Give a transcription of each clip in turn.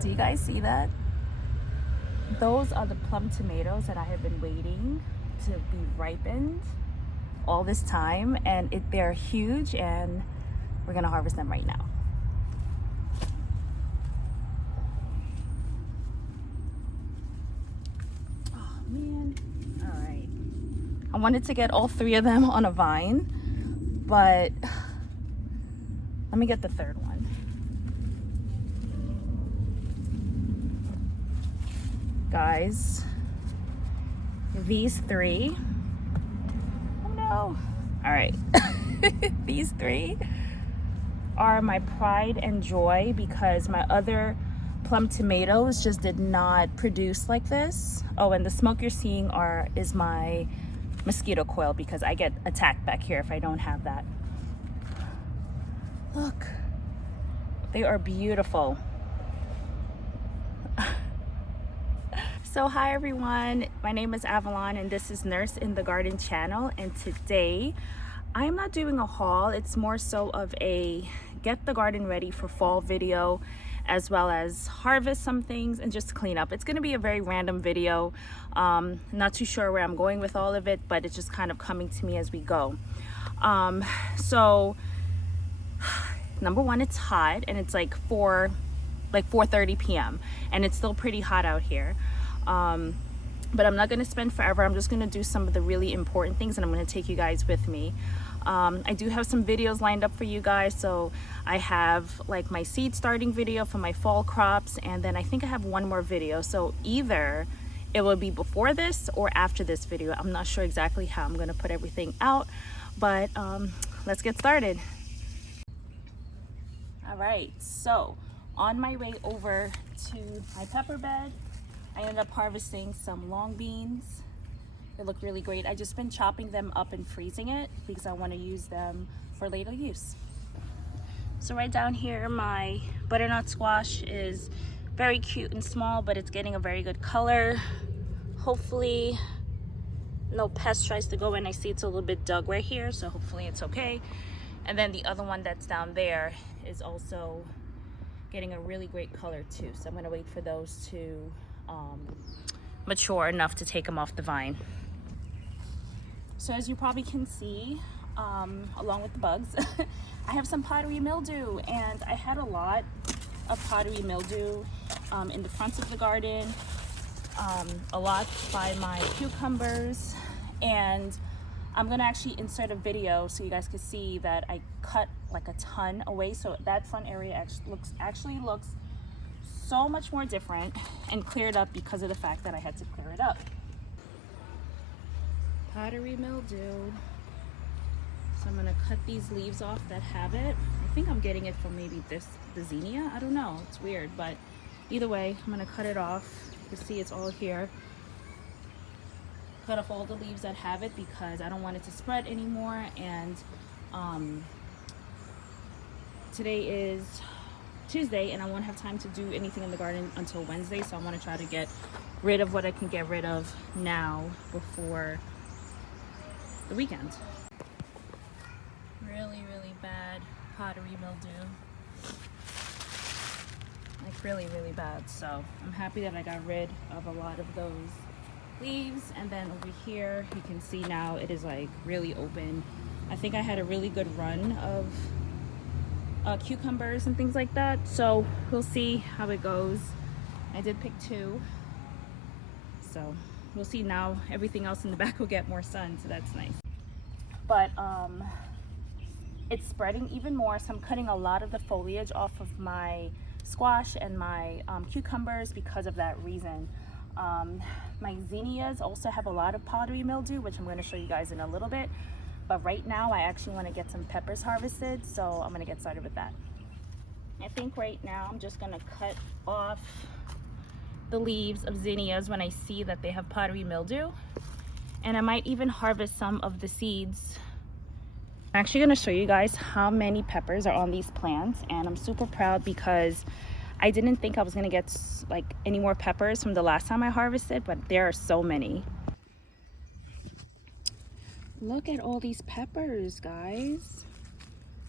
Do you guys see that? Those are the plum tomatoes that I have been waiting to be ripened all this time, and they're huge, and we're gonna harvest them right now. Oh man. All right. I wanted to get all 3 of them on a vine, but let me get the 3rd one. Guys, these 3. Oh no. All right. These 3 are my pride and joy because my other plum tomatoes just did not produce like this. Oh, and the smoke you're seeing is my mosquito coil because I get attacked back here if I don't have that. Look, they are beautiful. So hi everyone, my name is Avalon and this is Nurse in the Garden channel, and today I am not doing a haul. It's more so of a get the garden ready for fall video, as well as harvest some things and just clean up. It's going to be a very random video. Not too sure where I'm going with all of it, but it's just kind of coming to me as we go. So number one, it's hot and it's like 4:30 p.m. and it's still pretty hot out here. But I'm not going to spend forever. I'm just going to do some of the really important things and I'm going to take you guys with me. I do have some videos lined up for you guys. So I have like my seed starting video for my fall crops, and then I think I have one more video. So either it will be before this or after this video. I'm not sure exactly how I'm going to put everything out, but let's get started. All right, so on my way over to my pepper bed, I ended up harvesting some long beans. They look really great. I just been chopping them up and freezing it because I want to use them for later use. So right down here, my butternut squash is very cute and small, but it's getting a very good color. Hopefully no pest tries to go in. I see it's a little bit dug right here, so hopefully it's okay. And then the other one that's down there is also getting a really great color too. So I'm gonna wait for those to mature enough to take them off the vine. So as you probably can see, along with the bugs, I have some powdery mildew, and I had a lot of powdery mildew in the front of the garden, a lot by my cucumbers, and I'm gonna actually insert a video so you guys can see that I cut like a ton away. So that front area actually looks so much more different and cleared up because of the fact that I had to clear it up. Powdery mildew. So I'm gonna cut these leaves off that have it. I think I'm getting it from maybe the zinnia. I don't know, it's weird, but either way, I'm gonna cut it off. You can see it's all here. Cut off all the leaves that have it because I don't want it to spread anymore. And today is Tuesday and I won't have time to do anything in the garden until Wednesday, so I want to try to get rid of what I can get rid of now before the weekend. Really bad powdery mildew, like really bad. So I'm happy that I got rid of a lot of those leaves. And then over here you can see now it is like really open. I think I had a really good run of cucumbers and things like that, so we'll see how it goes. I did pick 2, so we'll see. Now everything else in the back will get more sun, so that's nice. But it's spreading even more, so I'm cutting a lot of the foliage off of my squash and my cucumbers because of that reason. My zinnias also have a lot of powdery mildew, which I'm going to show you guys in a little bit. But right now I actually want to get some peppers harvested, so I'm going to get started with that. I think right now I'm just going to cut off the leaves of zinnias when I see that they have powdery mildew. And I might even harvest some of the seeds. I'm actually going to show you guys how many peppers are on these plants, and I'm super proud because I didn't think I was going to get like any more peppers from the last time I harvested, but there are so many. Look at all these peppers, guys.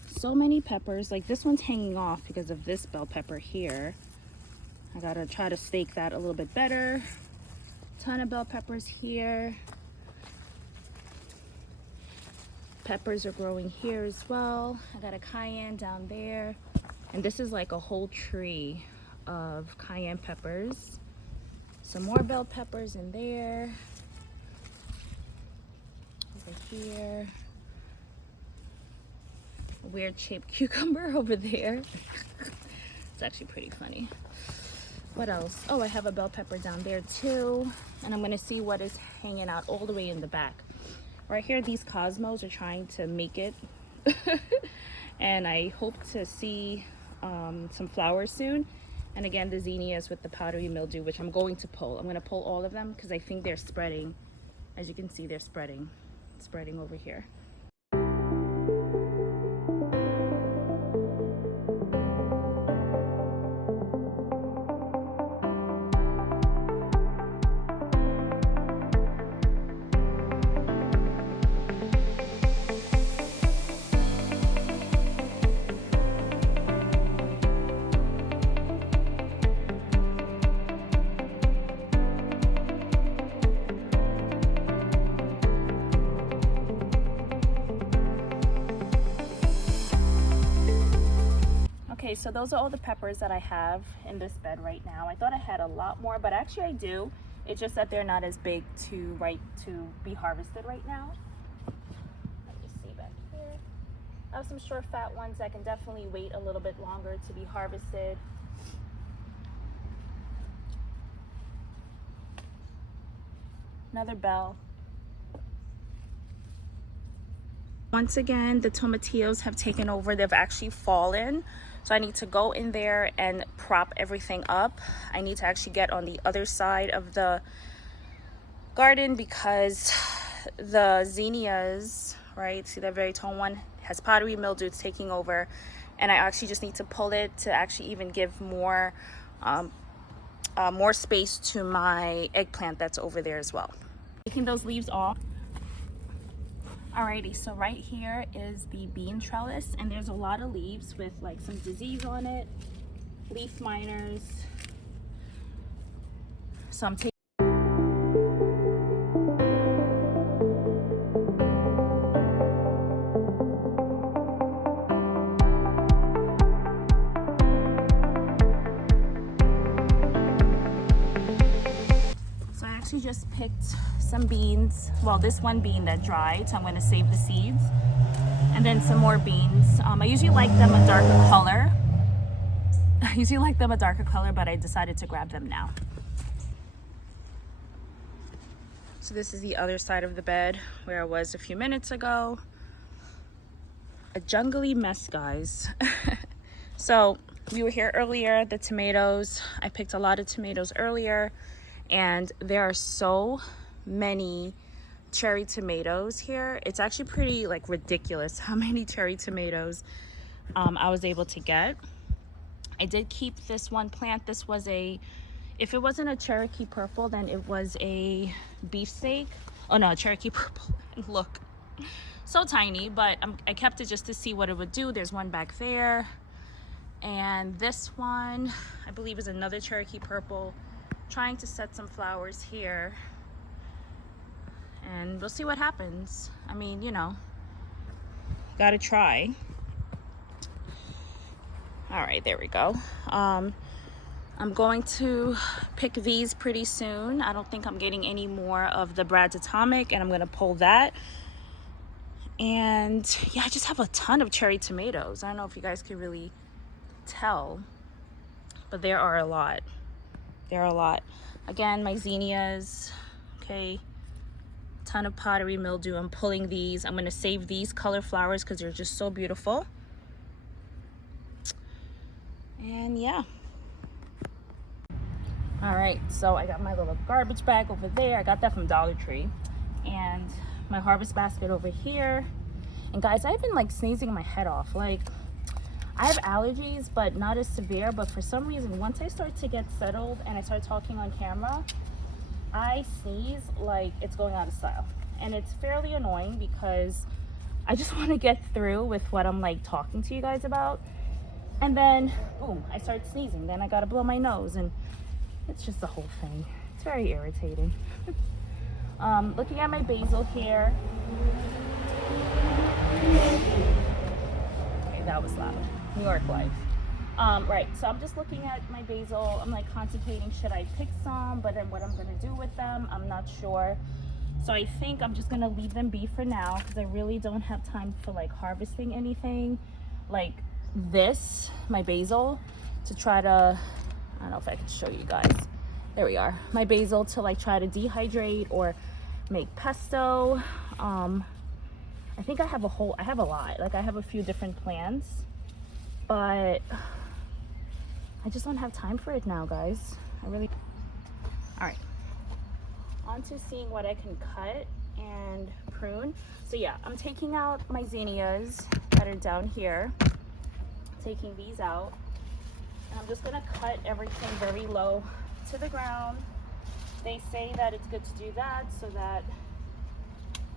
So many peppers. Like this one's hanging off because of this bell pepper here. I gotta try to stake that a little bit better. Ton of bell peppers here. Peppers are growing here as well. I got a cayenne down there. And this is like a whole tree of cayenne peppers. Some more bell peppers in there. Over here. A weird shaped cucumber over there. It's actually pretty funny. What else? Oh, I have a bell pepper down there too. And I'm gonna see what is hanging out all the way in the back. Right here, these cosmos are trying to make it. And I hope to see some flowers soon. And again, the zinnias with the powdery mildew, which I'm going to pull. I'm gonna pull all of them because I think they're spreading. As you can see, they're spreading over here. Okay, so those are all the peppers that I have in this bed right now. I thought I had a lot more, but actually I do. It's just that they're not as big to be harvested right now. Let me see back here. I have some short fat ones that can definitely wait a little bit longer to be harvested. Another bell. Once again, the tomatillos have taken over. They've actually fallen. So I need to go in there and prop everything up. I need to actually get on the other side of the garden because the zinnias, right? See that very tall one has powdery mildew. It's taking over. And I actually just need to pull it to actually even give more space to my eggplant that's over there as well. Taking those leaves off. Alrighty, so right here is the bean trellis, and there's a lot of leaves with like some disease on it, leaf miners. So I'm taking just picked some beans. Well, this one bean that dried, so I'm going to save the seeds, and then some more beans. I usually like them a darker color, but I decided to grab them now. So this is the other side of the bed where I was a few minutes ago. A jungly mess, guys. So we were here earlier, the tomatoes. I picked a lot of tomatoes earlier. And there are so many cherry tomatoes here. It's actually pretty like ridiculous how many cherry tomatoes I was able to get. I did keep this one plant. This was if it wasn't a Cherokee purple, then it was a beefsteak. Oh no, Cherokee purple. Look, so tiny, but I kept it just to see what it would do. There's one back there. And this one, I believe, is another Cherokee purple. Trying to set some flowers here, and we'll see what happens. I mean, you know, gotta try. All right, there we go. I'm going to pick these pretty soon. I don't think I'm getting any more of the Brad's Atomic, and I'm gonna pull that. And yeah, I just have a ton of cherry tomatoes. I don't know if you guys can really tell, but there are a lot. Again, my zinnias, okay, ton of powdery mildew. I'm pulling these. I'm going to save these color flowers because they're just so beautiful. And yeah. All right, so I got my little garbage bag over there. I got that from Dollar Tree. And my harvest basket over here. And guys, I've been like sneezing my head off. Like, I have allergies, but not as severe. But for some reason, once I start to get settled and I start talking on camera, I sneeze like it's going out of style. And it's fairly annoying because I just want to get through with what I'm like talking to you guys about. And then, boom, I start sneezing. Then I gotta blow my nose, and it's just the whole thing. It's very irritating. Looking at my basil here. Okay, that was loud. New York life. Right, so I'm just looking at my basil. I'm like contemplating, should I pick some? But then what I'm gonna do with them, I'm not sure. So I think I'm just gonna leave them be for now, because I really don't have time for like harvesting anything like this, my basil, to try to, I don't know if I can show you guys. There we are. My basil to like try to dehydrate or make pesto. I think I have a lot. Like I have a few different plants, but I just don't have time for it now, guys. All right. On to seeing what I can cut and prune. So yeah, I'm taking out my zinnias that are down here, taking these out, and I'm just gonna cut everything very low to the ground. They say that it's good to do that so that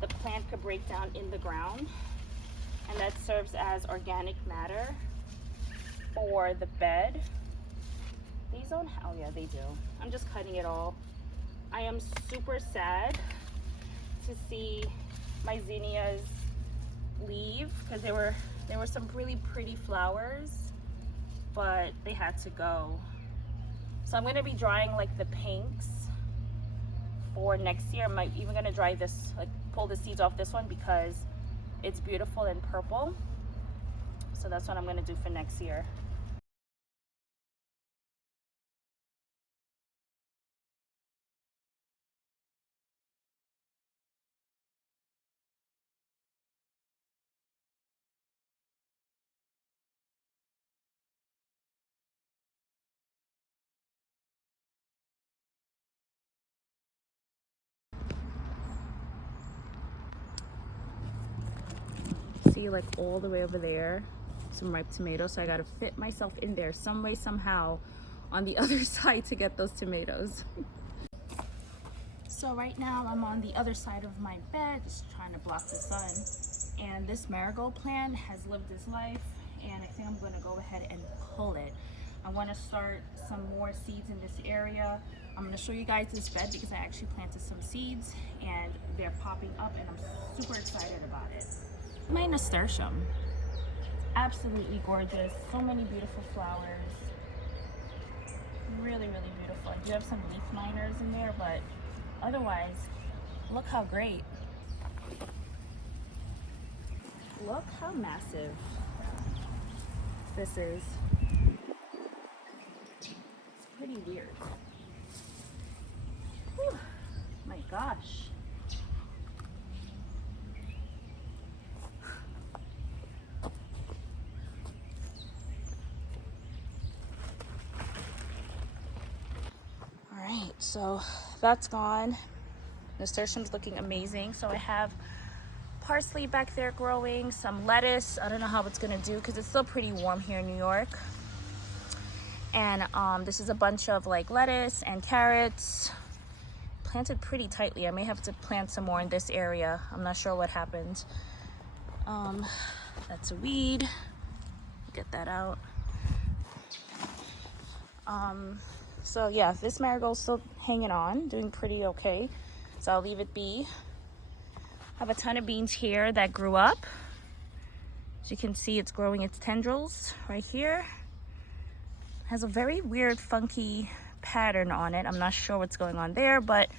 the plant could break down in the ground, and that serves as organic matter for the bed. These don't, oh yeah, they do. I'm just cutting it all. I am super sad to see my zinnias leave, because there were some really pretty flowers, but they had to go. So I'm going to be drying like the pinks for next year. I'm even going to dry this, like pull the seeds off this one, because it's beautiful and purple. So that's what I'm going to do for next year. See, like all the way over there, some ripe tomatoes. So I got to fit myself in there some way, somehow on the other side to get those tomatoes. So right now I'm on the other side of my bed, just trying to block the sun. And this marigold plant has lived its life, and I think I'm going to go ahead and pull it. I want to start some more seeds in this area. I'm going to show you guys this bed because I actually planted some seeds and they're popping up, and I'm super excited about it. My nasturtium, absolutely gorgeous. So many beautiful flowers. Really, really beautiful. I do have some leaf miners in there, but otherwise, look how great. Look how massive this is. It's pretty weird. Whew. My gosh. So that's gone. Nasturtium's looking amazing. So I have parsley back there growing, some lettuce. I don't know how it's gonna do because it's still pretty warm here in New York. And this is a bunch of like lettuce and carrots, planted pretty tightly. I may have to plant some more in this area. I'm not sure what happened. That's a weed. Get that out. So yeah, this marigold's still hanging on, doing pretty okay. So I'll leave it be. I have a ton of beans here that grew up. As you can see, it's growing its tendrils right here. It has a very weird, funky pattern on it. I'm not sure what's going on there, but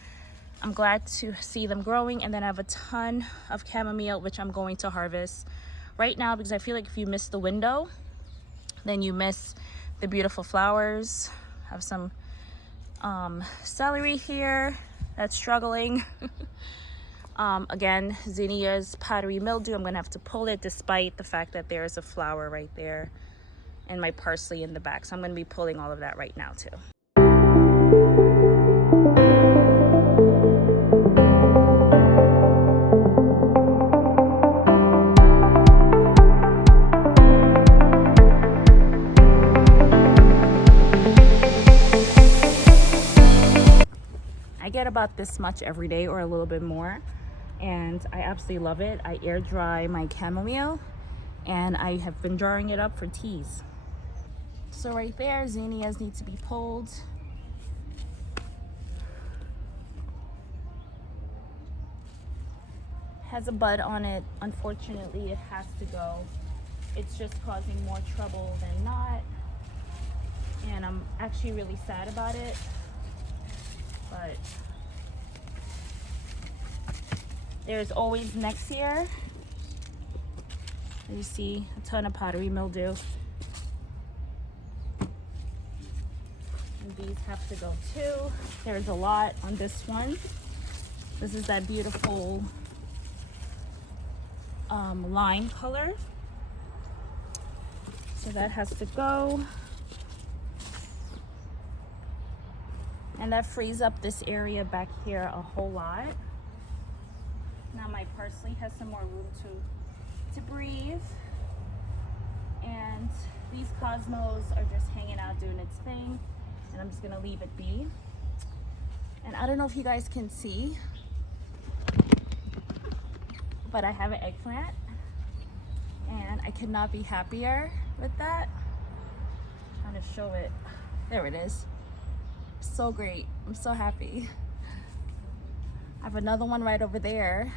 I'm glad to see them growing. And then I have a ton of chamomile, which I'm going to harvest right now, because I feel like if you miss the window, then you miss the beautiful flowers. I have some celery here that's struggling. Again, zinnia's powdery mildew. I'm gonna have to pull it despite the fact that there is a flower right there, and my parsley in the back. So I'm gonna be pulling all of that right now too. I get about this much every day or a little bit more, and I absolutely love it. I air dry my chamomile, and I have been drying it up for teas. So right there, zinnias need to be pulled. Has a bud on it. Unfortunately, it has to go. It's just causing more trouble than not. And I'm actually really sad about it. But there's always next year. You see a ton of powdery mildew. And these have to go too. There's a lot on this one. This is that beautiful lime color. So that has to go. And that frees up this area back here a whole lot. Now my parsley has some more room to breathe. And these cosmos are just hanging out doing its thing. And I'm just gonna leave it be. And I don't know if you guys can see, but I have an eggplant. And I could not be happier with that. I'm trying to show it. There it is. So great. I'm so happy. I have another one right over there,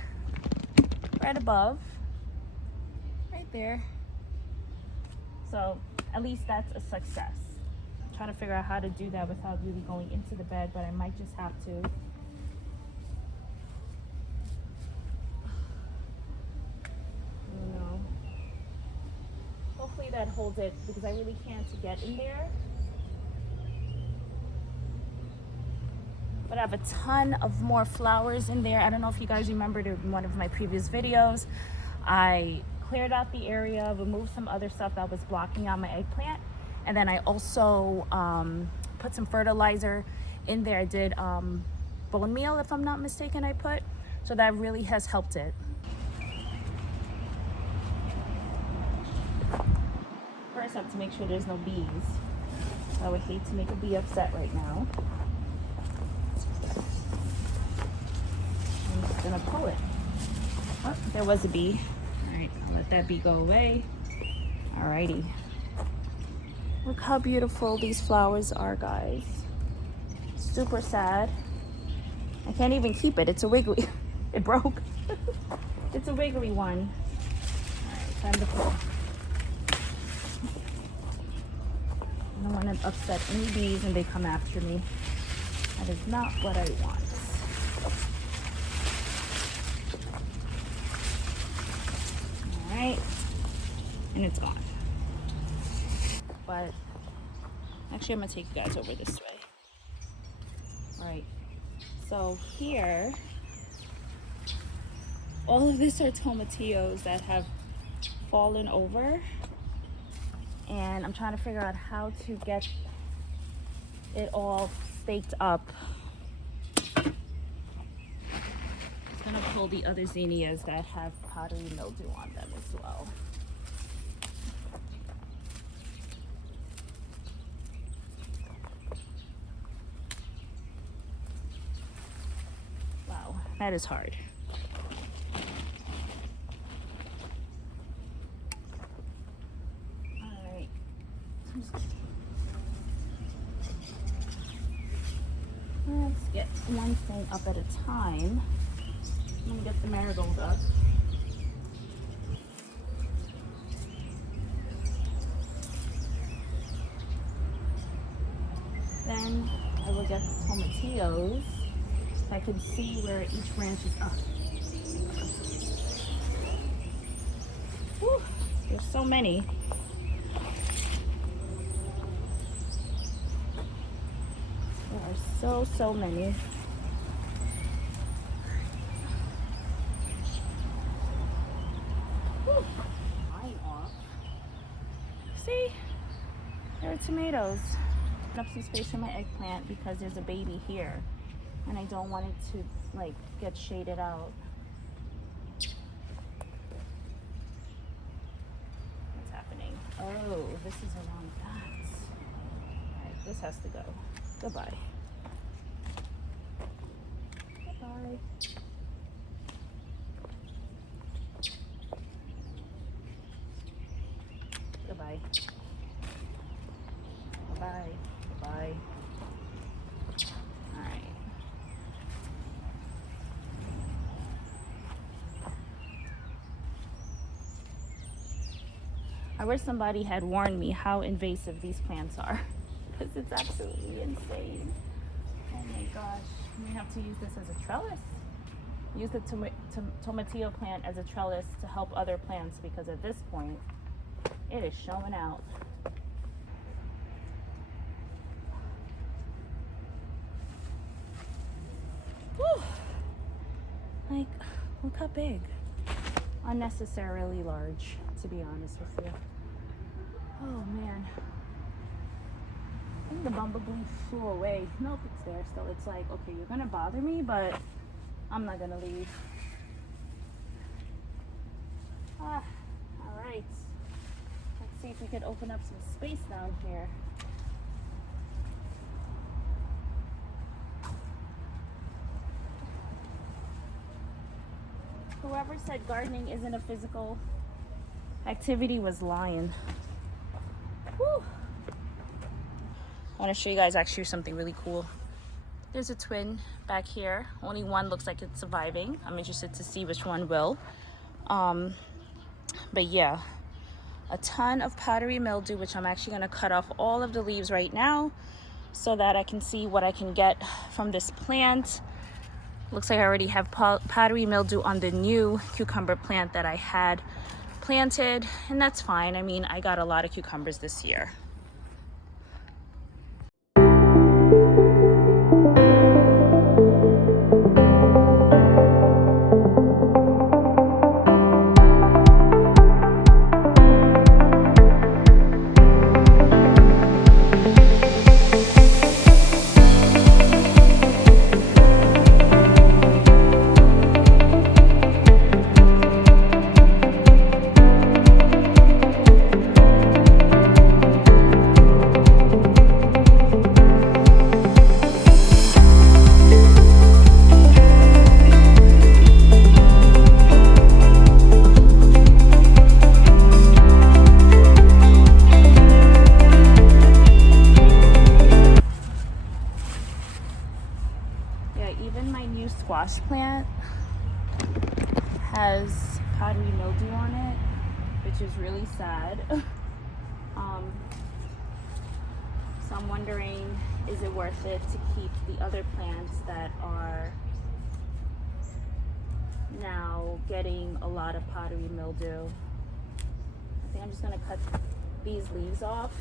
right above, right there. So at least that's a success. I'm trying to figure out how to do that without really going into the bed, but I might just have to. I don't know. Hopefully that holds it, because I really can't get in there. But I have a ton of more flowers in there. I don't know if you guys remembered in one of my previous videos, I cleared out the area, removed some other stuff that was blocking out my eggplant. And then I also put some fertilizer in there. I did bone meal, if I'm not mistaken, I put. So that really has helped it. First, I have to make sure there's no bees. I would hate to make a bee upset right now. I'm just gonna pull it. Oh, there was a bee. All right, I'll let that bee go away. Alrighty. Look how beautiful these flowers are, guys. Super sad. I can't even keep it. It's a wiggly. It broke. It's a wiggly one. Alright, time to pull. I don't want to upset any bees and they come after me. That is not what I want. Alright. And it's gone. But actually I'm gonna take you guys over this way. Alright. So here, all of this are tomatillos that have fallen over. And I'm trying to figure out how to get it all staked up. I'm gonna pull the other zinnias that have powdery mildew on them as well. Wow, that is hard. Let's get one thing up at a time. I'm gonna get the marigold up. Then I will get the tomatillos so I can see where each branch is up. Whew, there's so many. There are so many. Whew. See, there are tomatoes. Put up some space for my eggplant because there's a baby here and I don't want it to like get shaded out. What's happening? Oh, this is around that. Alright, this has to go. Goodbye. Goodbye. Goodbye. wish somebody had warned me how invasive these plants are, because it's absolutely insane. Oh my gosh, we have to use this as a trellis. Use the tomatillo plant as a trellis to help other plants, because at this point it is showing out. Whew. Like, look how big. Unnecessarily large, to be honest with you. Oh man. I think the bumblebee flew away. Nope, it's there still. It's like, okay, you're gonna bother me, but I'm not gonna leave. All right. Let's see if we could open up some space down here. Whoever said gardening isn't a physical activity was lying. Whew. I want to show you guys actually something really cool. There's a twin back here. Only one looks like it's surviving. I'm interested to see which one will. But yeah, a ton of powdery mildew, which I'm actually going to cut off all of the leaves right now so that I can see what I can get from this plant. Looks like I already have powdery mildew on the new cucumber plant that I had planted, and that's fine. I mean, I got a lot of cucumbers this year. Squash plant has powdery mildew on it, which is really sad. So I'm wondering, is it worth it to keep the other plants that are now getting a lot of powdery mildew? I think I'm just going to cut these leaves off,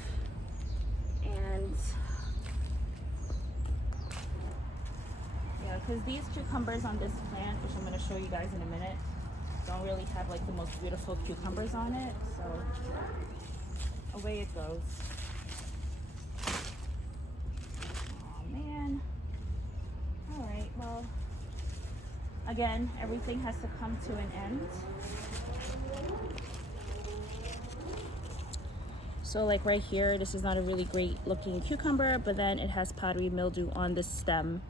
and because these cucumbers on this plant, which I'm going to show you guys in a minute, don't really have like the most beautiful cucumbers on it, so away it goes. Oh man. All right, well, again, everything has to come to an end. So like right here, this is not a really great looking cucumber, but then it has powdery mildew on the stem.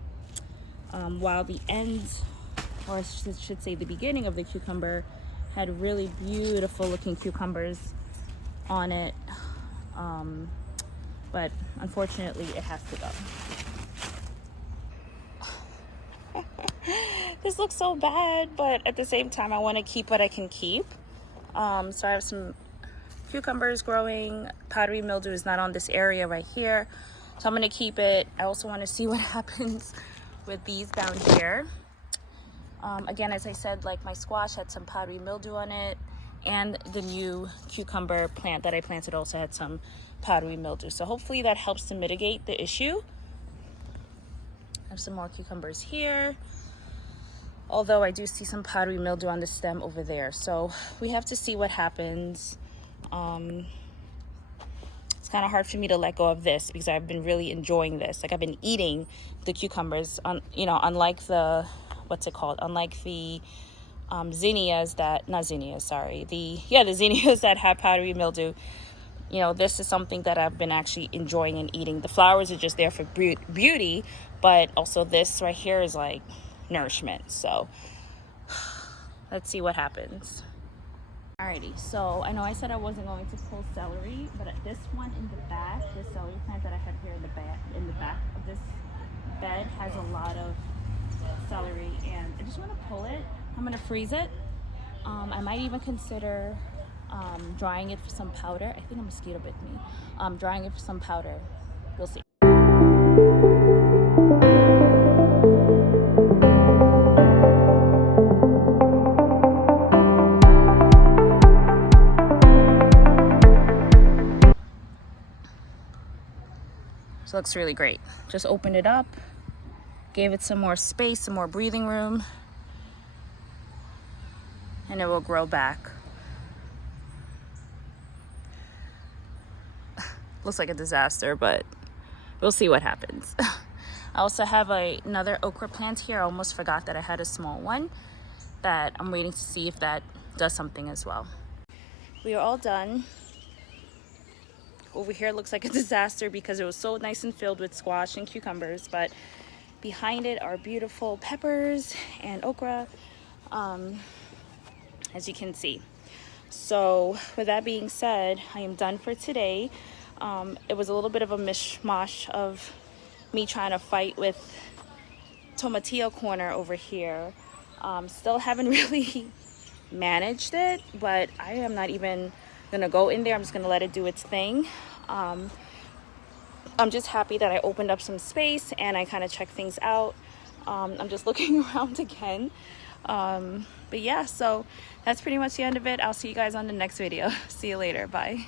While the end, or I should say the beginning of the cucumber, had really beautiful looking cucumbers on it, but unfortunately it has to go. This looks so bad, but at the same time I want to keep what I can keep. So I have some cucumbers growing. Powdery mildew is not on this area right here, so I'm going to keep it. I also want to see what happens with these down here. Again, as I said, like my squash had some powdery mildew on it, and the new cucumber plant that I planted also had some powdery mildew. So hopefully that helps to mitigate the issue. I have some more cucumbers here, although I do see some powdery mildew on the stem over there. So we have to see what happens. It's kind of hard for me to let go of this because I've been really enjoying this. Like I've been eating the cucumbers, unlike the, unlike the zinnias that, not zinnias, sorry. The zinnias that have powdery mildew. This is something that I've been actually enjoying and eating. The flowers are just there for beauty, but also this right here is like nourishment. So let's see what happens. Alrighty, so I know I said I wasn't going to pull celery, but this one in the back, this celery plant that I have here in the back of this bed has a lot of celery, and I just want to pull it. I'm going to freeze it. I might even consider drying it for some powder. I think a mosquito bit me. Drying it for some powder. We'll see. So it looks really great. Just opened it up, gave it some more space, some more breathing room, and it will grow back. Looks like a disaster, but we'll see what happens. I also have another okra plant here. I almost forgot that I had a small one that I'm waiting to see if that does something as well. We are all done. Over here looks like a disaster because it was so nice and filled with squash and cucumbers, but behind it are beautiful peppers and okra, as you can see. So with that being said, I am done for today. It was a little bit of a mishmash of me trying to fight with tomatillo corner over here. Still haven't really managed it, but I am not even gonna go in there. I'm just gonna let it do its thing. I'm just happy that I opened up some space and I kind of checked things out. I'm just looking around again. But yeah, so that's pretty much the end of it. I'll see you guys on the next video. See you later. Bye.